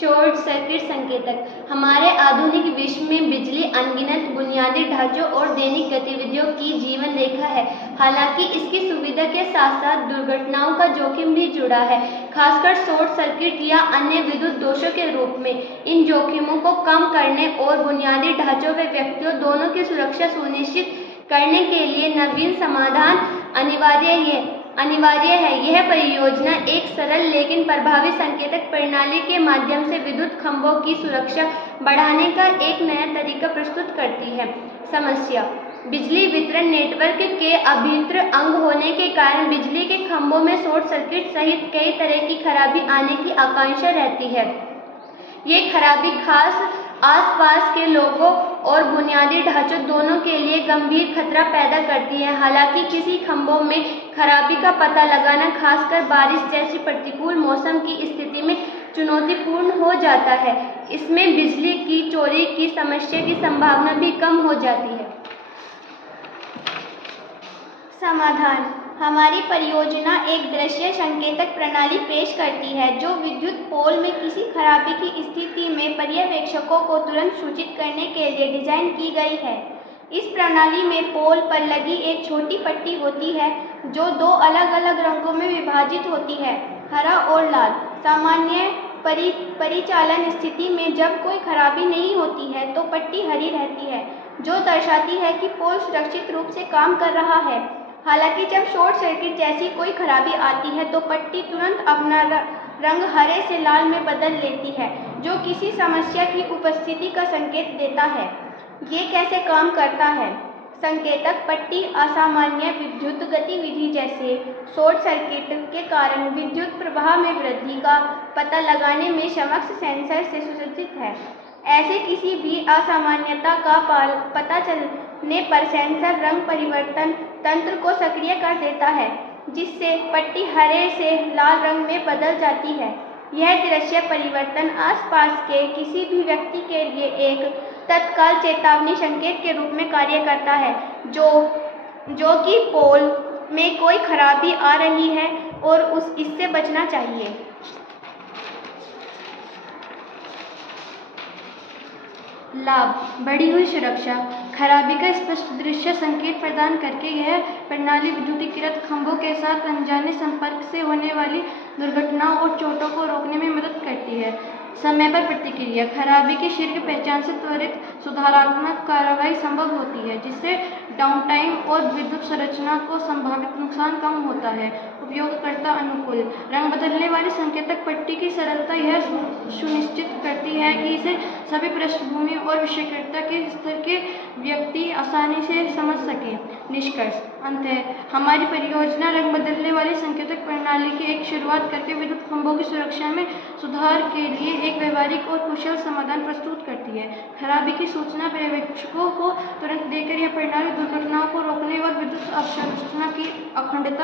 Short circuit संकेतक हमारे आधुनिक विश्व में बिजली अनगिनत बुनियादी ढांचों और दैनिक गतिविधियों की जीवन रेखा है। हालांकि इसकी सुविधा के साथ साथ दुर्घटनाओं का जोखिम भी जुड़ा है, खासकर शॉर्ट सर्किट या अन्य विद्युत दोषों के रूप में। इन जोखिमों को कम करने और बुनियादी ढांचों व व्यक्तियों दोनों की सुरक्षा सुनिश्चित करने के लिए नवीन समाधान अनिवार्य है। यह परियोजना एक सरल लेकिन प्रभावी संकेतक प्रणाली के माध्यम से विद्युत खंभों की सुरक्षा बढ़ाने का एक नया तरीका प्रस्तुत करती है। समस्या: बिजली वितरण नेटवर्क के अभिन्न अंग होने के कारण बिजली के खंभों में शॉर्ट सर्किट सहित कई तरह की खराबी आने की आशंका रहती है। ये खराबी खास आसपास के लोगों और बुनियादी ढांचों दोनों के लिए गंभीर खतरा पैदा करती है। हालांकि किसी खंभों में खराबी का पता लगाना, खासकर बारिश जैसी प्रतिकूल मौसम की स्थिति में, चुनौतीपूर्ण हो जाता है। इसमें बिजली की चोरी की समस्या की संभावना भी कम हो जाती है। समाधान: हमारी परियोजना एक दृश्य संकेतक प्रणाली पेश करती है जो विद्युत पोल में किसी खराबी की स्थिति में पर्यवेक्षकों को तुरंत सूचित करने के लिए डिज़ाइन की गई है। इस प्रणाली में पोल पर लगी एक छोटी पट्टी होती है जो दो अलग अलग रंगों में विभाजित होती है, हरा और लाल। सामान्य परिचालन स्थिति में जब कोई खराबी नहीं होती है तो पट्टी हरी रहती है, जो दर्शाती है कि पोल सुरक्षित रूप से काम कर रहा है। हालांकि जब शॉर्ट सर्किट जैसी कोई खराबी आती है तो पट्टी तुरंत अपना रंग हरे से लाल में बदल लेती है, जो किसी समस्या की उपस्थिति का संकेत देता है। ये कैसे काम करता है? संकेतक पट्टी असामान्य विद्युत गतिविधि जैसे शॉर्ट सर्किट के कारण विद्युत प्रवाह में वृद्धि का पता लगाने में सक्षम सेंसर से सुसज्जित है। ऐसे किसी भी असामान्यता का पता चलने पर सेंसर रंग परिवर्तन तंत्र को सक्रिय कर देता है, जिससे पट्टी हरे से लाल रंग में बदल जाती है। यह दृश्य परिवर्तन आसपास के किसी भी व्यक्ति के लिए एक तत्काल चेतावनी संकेत के रूप में कार्य करता है, जो कि पोल में कोई खराबी आ रही है और इससे बचना चाहिए। लाभ: बढ़ी हुई सुरक्षा। खराबी का स्पष्ट दृश्य संकेत प्रदान करके यह प्रणाली विद्युतीकृत खंभों के साथ अनजाने संपर्क से होने वाली दुर्घटनाओं और चोटों को रोकने में मदद करती है। समय पर प्रतिक्रिया: खराबी की शीघ्र पहचान से त्वरित सुधारात्मक कार्रवाई संभव होती है, जिससे डाउनटाइम और विद्युत संरचना को संभावित नुकसान कम होता है। उपयोगकर्ता अनुकूल: रंग बदलने वाली संकेतक पट्टी की सरलता यह सुनिश्चित करती है कि इसे सभी पृष्ठभूमि और विषयकर्ता के स्तर के व्यक्ति आसानी से समझ सकें। निष्कर्ष: अंततः हमारी परियोजना रंग बदलने वाली संकेतक प्रणाली की एक शुरुआत करके विद्युत खंभों की सुरक्षा में सुधार के लिए एक व्यवहारिक और कुशल समाधान प्रस्तुत करती है। खराबी की सूचना पर्यवेक्षकों को तुरंत देकर यह प्रणाली दुर्घटनाओं को रोकने और विद्युत अवसंरचना की अखंडता